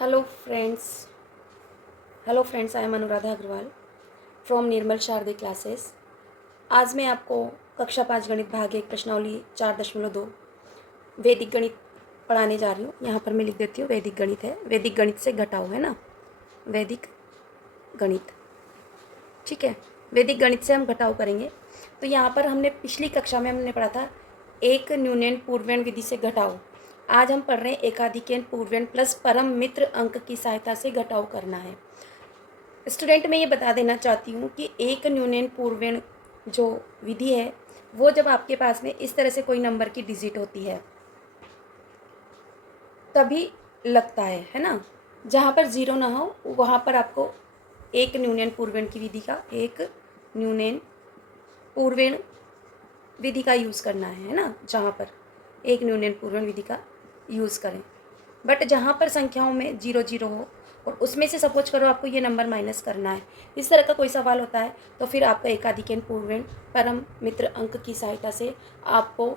Hello friends hello friends, I am Anuradha Agarwal from Nirmal Sharde classes. आज मैं आपको कक्षा 5 गणित भाग 1 प्रश्नावली 4.2 वैदिक गणित पढ़ाने जा रही हूँ। यहाँ पर मैं लिख देती हूँ वैदिक गणित है, वैदिक गणित से घटाओ, है ना, वैदिक गणित। ठीक है, वैदिक गणित से हम घटाव करेंगे। तो यहाँ पर हमने पिछली कक्षा में हमने पढ़ा था एक न्यूनयन पूर्वयन विधि से घटाव। आज हम पढ़ रहे हैं एकाधिकयन पूर्वयन प्लस परम मित्र अंक की सहायता से घटाव करना है। स्टूडेंट, मैं ये बता देना चाहती हूँ कि एक न्यूनयन पूर्वयन जो विधि है वो जब आपके पास में इस तरह से कोई नंबर की डिजिट होती है तभी लगता है ना। जहाँ पर जीरो ना हो वहाँ पर आपको एक न्यूनयन पूर्वयन की विधि का एक न्यूनयन पूर्वयन विधि का यूज़ करना है ना। जहाँ पर एक न्यूनयन पूर्वयन विधि का यूज़ करें, बट जहाँ पर संख्याओं में जीरो जीरो हो और उसमें से सपोज करो आपको ये नंबर माइनस करना है, इस तरह का कोई सवाल होता है तो फिर आपका एकाधिकयन पूर्वयन परम मित्र अंक की सहायता से आपको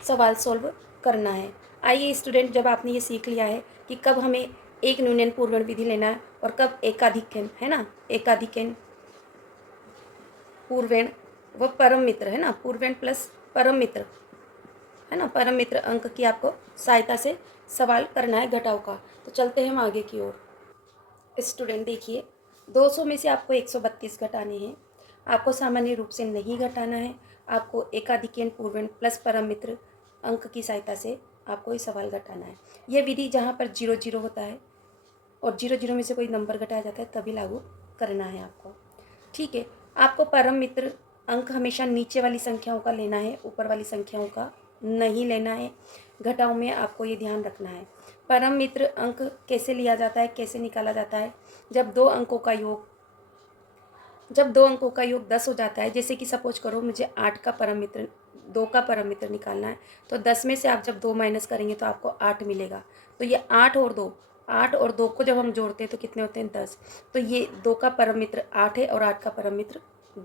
सवाल सॉल्व करना है। आइए स्टूडेंट, जब आपने ये सीख लिया है कि कब हमें एक न्यूनयन पूर्वयन विधि लेना है और कब एकाधिकयन, है ना, एकाधिकयन पूर्वयन व परम मित्र, है ना, पूर्वयन प्लस परम मित्र, है ना, परम मित्र अंक की आपको सहायता से सवाल करना है घटाव का। तो चलते हैं हम आगे की ओर। स्टूडेंट देखिए, 200 में से आपको 132 घटाने हैं। आपको सामान्य रूप से नहीं घटाना है, आपको एकाधिकयन पूर्वयन प्लस परम मित्र अंक की सहायता से आपको ये सवाल घटाना है। यह विधि जहाँ पर जीरो जीरो होता है और जीरो जीरो में से कोई नंबर घटाया जाता है तभी लागू करना है आपको। ठीक है, आपको परम मित्र अंक हमेशा नीचे वाली संख्याओं का लेना है, ऊपर वाली संख्याओं का नहीं लेना है। घटाव में आपको ये ध्यान रखना है। परम मित्र अंक कैसे लिया जाता है, कैसे निकाला जाता है, जब दो अंकों का योग 10 हो जाता है। जैसे कि सपोज करो मुझे 8 का परम मित्र 2 का परम मित्र निकालना है, तो 10 में से आप जब 2 माइनस करेंगे तो आपको 8 मिलेगा। तो ये 8 और 2 को जब हम जोड़ते हैं तो कितने होते हैं, 10। तो ये 2 का परम मित्र 8 है और 8 का परम मित्र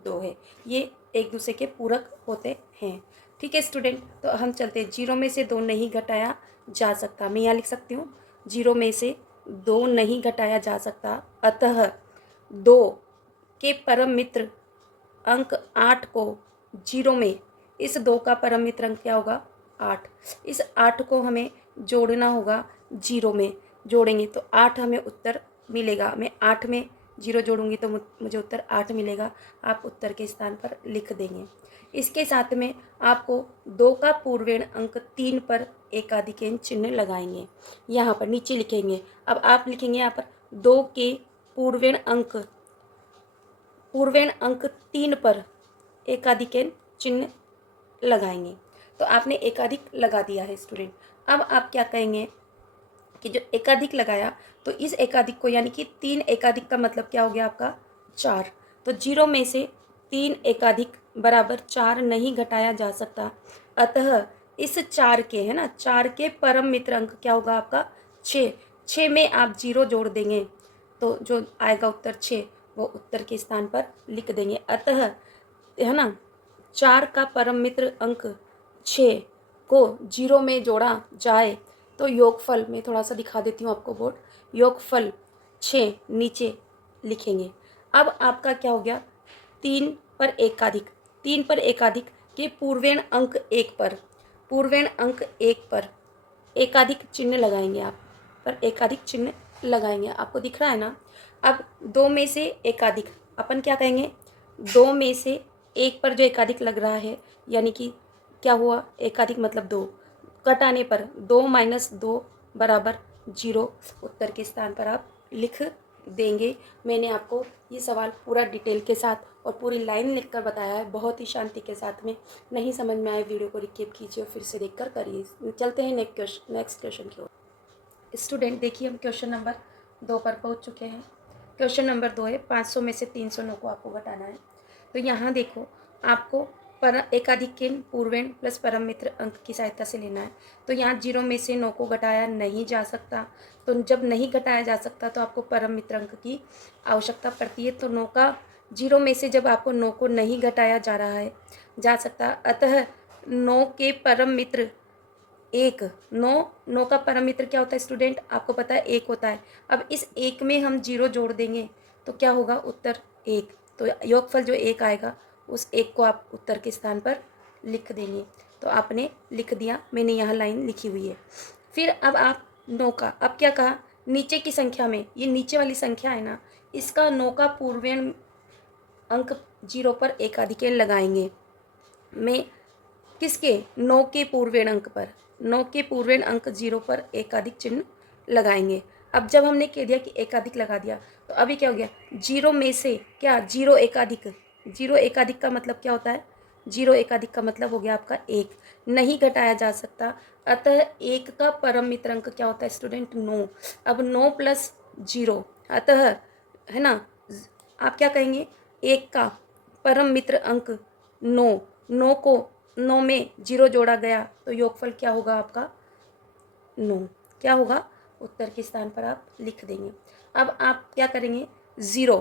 2 है। ये एक दूसरे के पूरक होते हैं। ठीक है स्टूडेंट, तो हम चलते हैं। 0 में से 2 नहीं घटाया जा सकता, मैं यहाँ लिख सकती हूँ 0 में से 2 नहीं घटाया जा सकता, अतः 2 के परम मित्र अंक 8 को 0 में, इस 2 का परम मित्र अंक क्या होगा, 8। इस 8 को हमें जोड़ना होगा 0 में, जोड़ेंगे तो 8 हमें उत्तर मिलेगा। मैं 8 में 0 जोड़ूंगी तो मुझे उत्तर 8 मिलेगा। आप उत्तर के स्थान पर लिख देंगे। इसके साथ में आपको 2 का पूर्वयन अंक 3 पर एकाधिकयन चिन्ह लगाएंगे, यहाँ पर नीचे लिखेंगे। अब आप लिखेंगे यहाँ पर 2 के पूर्वयन अंक 3 पर एकाधिकयन चिन्ह लगाएंगे। तो आपने एकाधिक लगा दिया है स्टूडेंट। अब आप क्या कहेंगे कि जो एकाधिक लगाया तो इस एकाधिक को, यानी कि 3 एकाधिक का मतलब क्या हो गया आपका, 4। तो 0 में से 3 एकाधिक बराबर 4 नहीं घटाया जा सकता, अतः इस 4 के, है ना, 4 के परम मित्र अंक क्या होगा आपका, 6। 6 में आप 0 जोड़ देंगे तो जो आएगा उत्तर 6, वो उत्तर के स्थान पर लिख देंगे। अतः, है ना, 4 का परम मित्र अंक 6 को 0 में जोड़ा जाए तो योगफल, मैं थोड़ा सा दिखा देती हूँ आपको बोर्ड, योगफल 6 नीचे लिखेंगे। अब आपका क्या हो गया, 3 पर एकाधिक के पूर्वयन अंक 1 पर एकाधिक चिन्ह लगाएंगे। आप पर एकाधिक चिन्ह लगाएंगे, आपको दिख रहा है ना। अब 2 में से एकाधिक, अपन क्या कहेंगे, 2 में से 1 पर जो एकाधिक लग रहा है, यानी कि क्या हुआ, एकाधिक मतलब 2, घटाने पर 2 माइनस 2 बराबर 0, उत्तर के स्थान पर आप लिख देंगे। मैंने आपको ये सवाल पूरा डिटेल के साथ और पूरी लाइन लिखकर बताया है, बहुत ही शांति के साथ में। नहीं समझ में आए वीडियो को रिकेप कीजिए और फिर से देखकर करिए। चलते हैं नेक्स्ट क्वेश्चन की ओर। स्टूडेंट देखिए, हम क्वेश्चन नंबर 2 पर पहुंच चुके हैं। क्वेश्चन नंबर 2 है, 500 में से 309 को आपको घटाना है। तो यहाँ देखो, आपको एकाधिकयन पूर्वयन प्लस परम मित्र अंक की सहायता से लेना है। तो यहाँ 0 में से 9 को घटाया नहीं जा सकता, तो जब नहीं घटाया जा सकता तो आपको परम मित्र अंक की आवश्यकता पड़ती है। तो 0 में से जब आपको 9 को नहीं घटाया जा सकता, अतः 9 के परम मित्र एक। नौ, नौ का परम मित्र क्या होता है स्टूडेंट, आपको पता है एक होता है। अब इस एक में हम जीरो जोड़ देंगे तो क्या होगा, उत्तर एक। तो योगफल जो एक आएगा उस एक को आप उत्तर के स्थान पर लिख देंगे। तो आपने लिख दिया, मैंने यहाँ लाइन लिखी हुई है। फिर अब आप नौ का, अब क्या कहा, नीचे की संख्या में, ये नीचे वाली संख्या है ना, इसका नौ का पूर्वेण अंक जीरो पर एकाधिकेय लगाएंगे। मैं किसके, नौ के पूर्वेण अंक पर, नौ के पूर्वेण अंक जीरो पर एकाधिक चिन्ह लगाएंगे। अब जब हमने कह दिया कि एकाधिक लगा दिया तो अभी क्या हो गया, जीरो में से क्या, जीरो एकाधिक, जीरो एकाधिक का मतलब क्या होता है, जीरो एकाधिक का मतलब हो गया आपका एक, नहीं घटाया जा सकता। अतः एक का परम मित्र अंक क्या होता है स्टूडेंट, नौ। अब नौ प्लस जीरो, अतः है ना, आप क्या कहेंगे, एक का परम मित्र अंक नौ, नौ को नौ में जीरो जोड़ा गया तो योगफल क्या होगा आपका, नौ। क्या होगा, उत्तर के स्थान पर आप लिख देंगे। अब आप क्या करेंगे, ज़ीरो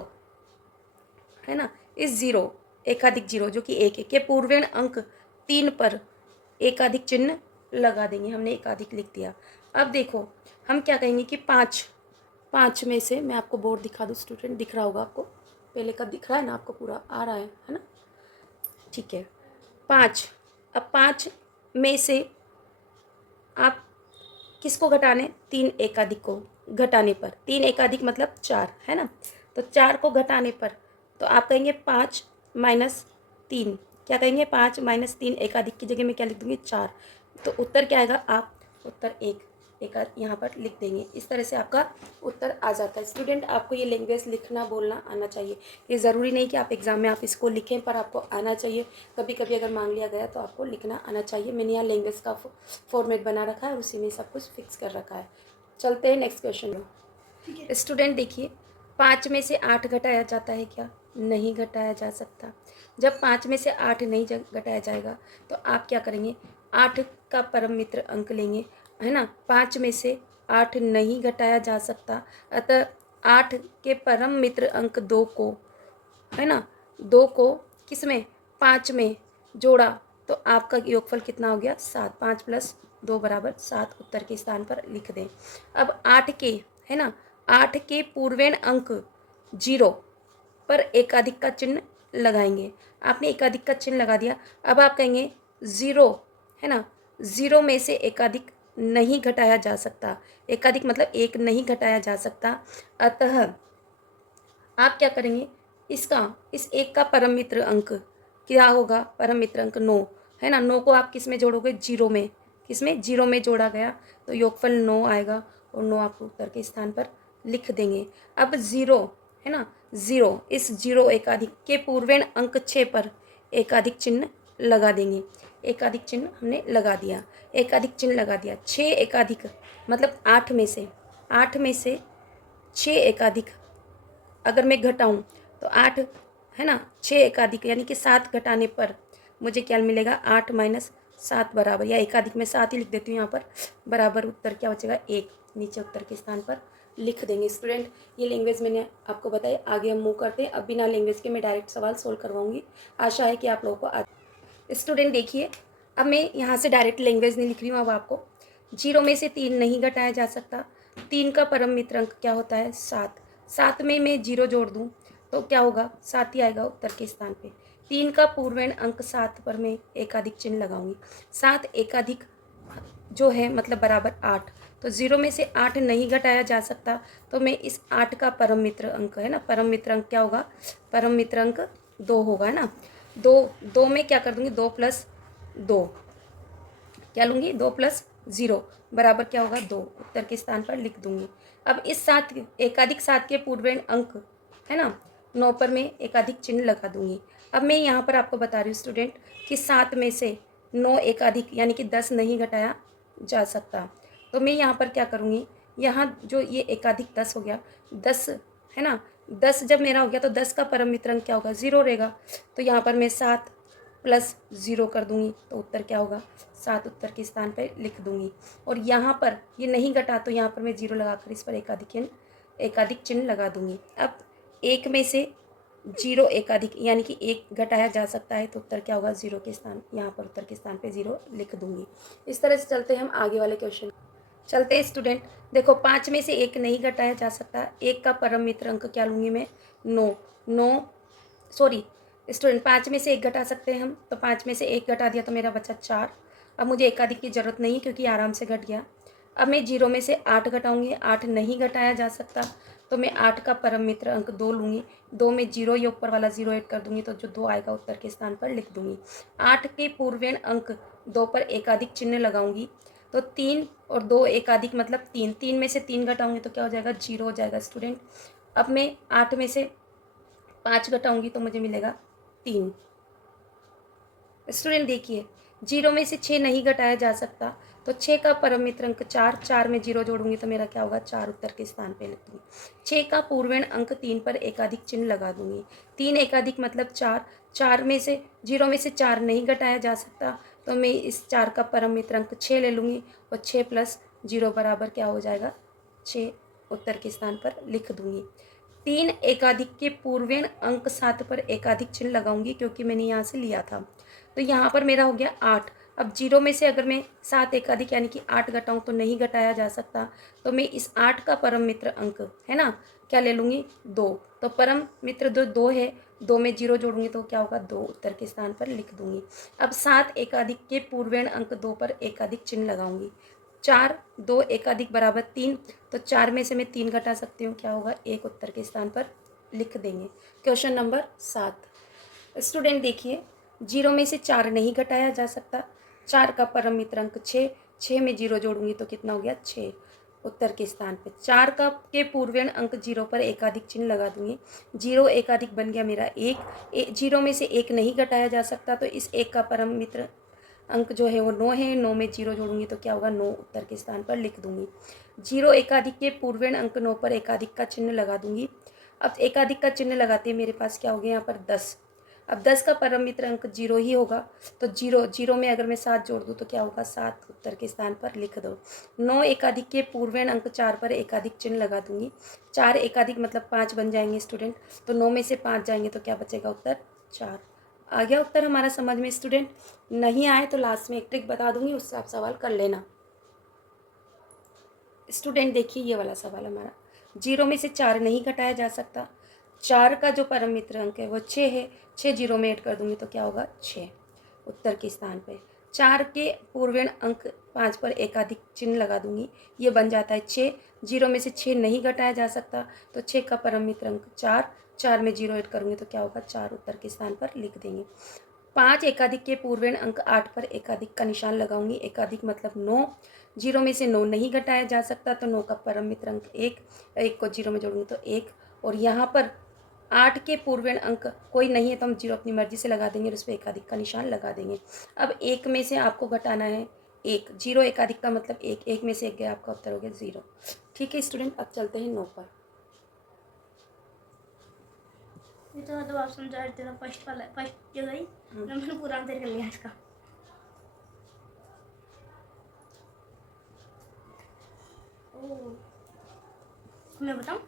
है ना, इस ज़ीरो, एकाधिक जीरो जो कि एक है, के पूर्वेण अंक तीन पर एकाधिक चिन्ह लगा देंगे। हमने एकाधिक लिख दिया। अब देखो हम क्या कहेंगे कि पाँच, पाँच में से, मैं आपको बोर्ड दिखा दूँ स्टूडेंट, दिख रहा होगा आपको, पहले का दिख रहा है ना आपको, पूरा आ रहा है ना, ठीक है। पाँच, अब पाँच में से आप किसको घटाने, तीन एकाधिक को घटाने पर, तीन एकाधिक मतलब चार है ना, तो चार को घटाने पर तो आप कहेंगे पाँच माइनस तीन, क्या कहेंगे, पाँच माइनस तीन, एकाधिक की जगह में क्या लिख दूंगी, चार। तो उत्तर क्या आएगा, आप उत्तर एक यहाँ पर लिख देंगे। इस तरह से आपका उत्तर आ जाता है। स्टूडेंट आपको ये लैंग्वेज लिखना बोलना आना चाहिए। ये ज़रूरी नहीं कि आप एग्ज़ाम में आप इसको लिखें, पर आपको आना चाहिए। कभी कभी अगर मांग लिया गया तो आपको लिखना आना चाहिए। मैंने यहाँ लैंग्वेज का फॉर्मेट बना रखा है, उसी में सब कुछ फिक्स कर रखा है। चलते हैं नेक्स्ट क्वेश्चन में। स्टूडेंट देखिए, पाँच में से आठ घटाया जाता है क्या, नहीं घटाया जा सकता। जब पाँच में से आठ नहीं घटाया जाएगा तो आप क्या करेंगे, आठ का परम मित्र अंक लेंगे, है ना। पाँच में से आठ नहीं घटाया जा सकता, अतः आठ के परम मित्र अंक दो को, है ना, दो को किस में, पाँच में जोड़ा तो आपका योगफल कितना हो गया, सात। पाँच प्लस दो बराबर सात, उत्तर के स्थान पर लिख दें। अब आठ के, है ना, आठ के पूर्वेण अंक जीरो पर एकाधिक का चिन्ह लगाएंगे। आपने एकाधिक का चिन्ह लगा दिया। अब आप कहेंगे ज़ीरो, है ना, ज़ीरो में से एकाधिक नहीं घटाया जा सकता, एकाधिक मतलब एक नहीं घटाया जा सकता, अतः आप क्या करेंगे, इसका, इस एक का परम मित्र अंक क्या होगा, परम मित्र अंक नौ, है ना। नौ को आप किस में जोड़ोगे, जीरो में, किस में, जीरो में जोड़ा गया तो योगफल नौ आएगा और नौ आप उत्तर के स्थान पर लिख देंगे। अब ज़ीरो, है ना, ज़ीरो, इस जीरो एकाधिक के पूर्वेण अंक छः पर एकाधिक चिन्ह लगा देंगे। एकाधिक चिन्ह हमने लगा दिया, एकाधिक चिन्ह लगा दिया। छः एकाधिक मतलब आठ में से, आठ में से छः एकाधिक अगर मैं घटाऊँ तो आठ, है ना, छः एकाधिक यानी कि सात घटाने पर मुझे क्या मिलेगा, आठ माइनस सात बराबर, या एकाधिक में सात ही लिख देती हूँ यहाँ पर, बराबर उत्तर क्या बचेगा, एक। नीचे उत्तर के स्थान पर लिख देंगे। स्टूडेंट ये लैंग्वेज मैंने आपको बताई, आगे हम मूव करते हैं। अब बिना लैंग्वेज के मैं डायरेक्ट सवाल सोल्व करवाऊंगी, आशा है कि आप लोगों को स्टूडेंट देखिए, अब मैं यहाँ से डायरेक्ट लैंग्वेज नहीं लिख रही हूँ। अब आपको जीरो में से तीन नहीं घटाया जा सकता, तीन का परम मित्र अंक क्या होता है, सात। सात में मैं जीरो जोड़ दूँ तो क्या होगा, सात ही आएगा उत्तर के स्थान पे। तीन का पूर्वेण अंक सात पर मैं एकाधिक चिन्ह लगाऊंगी। सात एकाधिक जो है मतलब बराबर आठ, तो जीरो में से आठ नहीं घटाया जा सकता, तो मैं इस आठ का परम मित्र अंक, है ना, परम मित्र अंक क्या होगा, परम मित्र अंक दो होगा, है ना। दो, दो में क्या कर दूंगी, दो प्लस दो, क्या लूँगी, दो प्लस ज़ीरो बराबर क्या होगा, दो। उत्तर के स्थान पर लिख दूंगी। अब इस सात, एकाधिक सात के पूर्वेण अंक, है ना, नौ पर मैं एकाधिक चिन्ह लगा दूंगी। अब मैं यहाँ पर आपको बता रही हूँ स्टूडेंट कि सात में से नौ एकाधिक यानी कि 10 नहीं घटाया जा सकता, तो मैं यहाँ पर क्या करूँगी, यहाँ जो ये एकाधिक 10 हो गया, 10, है ना, 10 जब मेरा हो गया तो 10 का परम मित्र अंक क्या होगा, ज़ीरो रहेगा। तो यहाँ पर मैं सात प्लस ज़ीरो कर दूंगी तो उत्तर क्या होगा, सात। उत्तर के स्थान पर लिख दूंगी। और यहाँ पर ये नहीं घटा तो यहाँ पर मैं जीरो लगाकर इस पर एकाधिक चिन्ह लगा दूंगी। अब एक में से जीरो एकाधिक यानी कि एक घटाया जा सकता है, तो उत्तर क्या होगा, जीरो के स्थान, यहाँ पर उत्तर के स्थान पे जीरो लिख दूंगी। इस तरह से चलते हैं हम आगे वाले क्वेश्चन। चलते हैं स्टूडेंट, देखो 5 में से एक नहीं घटाया जा सकता, एक का परम मित्र अंक क्या लूँगी मैं, 9। 9 सॉरी स्टूडेंट, 5 में से एक घटा सकते हैं हम, तो 5 में से एक घटा दिया तो मेरा बचा 4। अब मुझे एकाधिक की ज़रूरत नहीं क्योंकि आराम से घट गया। अब मैं 0 में से 8 घटाऊंगी, 8 नहीं घटाया जा सकता, तो मैं 8 का परम मित्र अंक 2 लूँगी। 2 में 0 ये ऊपर वाला 0 ऐड कर दूंगी, तो जो 2 आएगा उत्तर के स्थान पर लिख दूंगी। 8 के पूर्वेण अंक 2 पर एकाधिक चिन्ह लगाऊंगी, तो 3 और 2 एकाधिक मतलब 3। 3 में से 3 घटाऊंगी तो क्या हो जाएगा, 0 हो जाएगा स्टूडेंट। अब मैं 8 में से 5 घटाऊंगी तो मुझे मिलेगा 3। स्टूडेंट देखिए, 0 में से 6 नहीं घटाया जा सकता, तो 6 का परम मित्र अंक 4। 4 में 0 जोड़ूंगी तो मेरा क्या होगा, 4 उत्तर के स्थान पे लिख दूंगी। 6 का पूर्वेण अंक 3 पर एकाधिक चिन्ह लगा दूंगी। 3 एकाधिक मतलब 4। 4 में से 0 में से 4 नहीं घटाया जा सकता, तो मैं इस 4 का परम मित्र अंक 6 ले लूँगी, और 6 प्लस 0 बराबर क्या हो जाएगा, 6 उत्तर के स्थान पर लिख दूंगी। 3 एकाधिक के पूर्वेण अंक 7 पर एकाधिक चिन्ह लगाऊंगी क्योंकि मैंने यहाँ से लिया था, तो यहाँ पर मेरा हो गया 8। अब 0 में से अगर मैं 7 एकाधिक यानी कि 8 घटाऊँ तो नहीं घटाया जा सकता, तो मैं इस 8 का परम मित्र अंक है ना क्या ले लूँगी, 2। तो परम मित्र जो 2 है, 2 में 0 जोड़ूंगी तो क्या होगा, 2 उत्तर के स्थान पर लिख दूंगी। अब 7 एकाधिक के पूर्वेण अंक 2 पर एकाधिक चिन्ह लगाऊंगी। 4 2 एकाधिक बराबर 3, तो 4 में से मैं 3 घटा सकती हूँ, क्या होगा, 1 उत्तर के स्थान पर लिख देंगे। क्वेश्चन नंबर 7 स्टूडेंट देखिए, 0 में से 4 नहीं घटाया जा सकता, 4 का परम मित्र अंक 6। 6 में 0 जोड़ूंगी तो कितना हो गया, 6 उत्तर के स्थान पे। 4 का के पूर्वेण अंक 0 पर एकाधिक चिन्ह लगा दूंगी। 0 एकाधिक बन गया मेरा 1। 0 में से 1 नहीं घटाया जा सकता, तो इस 1 का परम मित्र अंक जो है वो 9 है। 9 में 0 जोड़ूंगी तो क्या होगा, 9 उत्तर के स्थान पर लिख दूंगी। 0 एकाधिक के पूर्वेण अंक 9 पर एकाधिक का चिन्ह लगा दूंगी। अब एकाधिक का चिन्ह लगाते हैं, मेरे पास क्या हो गया यहाँ पर 10। अब 10 का परम मित्र अंक 0 ही होगा, तो 0 में अगर मैं 7 जोड़ दूँ तो क्या होगा, 7 उत्तर के स्थान पर लिख दो। 9 एकाधिक के पूर्वेण अंक 4 पर एकाधिक चिन्ह लगा दूंगी। 4 एकाधिक मतलब 5 बन जाएंगे स्टूडेंट, तो 9 में से 5 जाएंगे तो क्या बचेगा, उत्तर 4। आ गया उत्तर हमारा समझ में स्टूडेंट? नहीं आए तो लास्ट में एक ट्रिक बता दूंगी, उससे आप सवाल कर लेना। स्टूडेंट देखिए, ये वाला सवाल हमारा, 0 में से 4 नहीं घटाया जा सकता, 4 का जो परम मित्र अंक है वो 6 है। 6 0 में ऐड कर दूंगी तो क्या होगा, 6 उत्तर के स्थान पे। 4 के पूर्वेण अंक 5 पर एकाधिक चिन्ह लगा दूंगी, ये बन जाता है 6। 0 में से 6 नहीं घटाया जा सकता, तो 6 का परम मित्र अंक 4। 4 में 0 ऐड करूँगी तो क्या होगा, 4 उत्तर के स्थान पर लिख देंगे। 5 एकाधिक के पूर्वेण अंक 8 पर एकाधिक का निशान लगाऊंगी। एकाधिक मतलब 9। 0 में से 9 नहीं घटाया जा सकता, तो 9 का परम मित्र अंक 1। 1 को 0 में जोड़ूंगी तो 1। और यहाँ पर 8 के पूर्वेण अंक कोई नहीं है तो हम 0 अपनी मर्जी से लगा देंगे और उस पर एकाधिक का निशान लगा देंगे। अब 1 में से आपको घटाना है 1। 0 एकाधिक का मतलब 1। 1 में से 1 गया, आपका उत्तर हो गया 0। ठीक है स्टूडेंट, अब चलते हैं 9 पर। ये तो मतलब आप समझा रहे थे ना, फर्स्ट वाला फर्स्ट जो गई मैंने पूरा आंसर कर लिया इसका। ओह मैं बताऊं,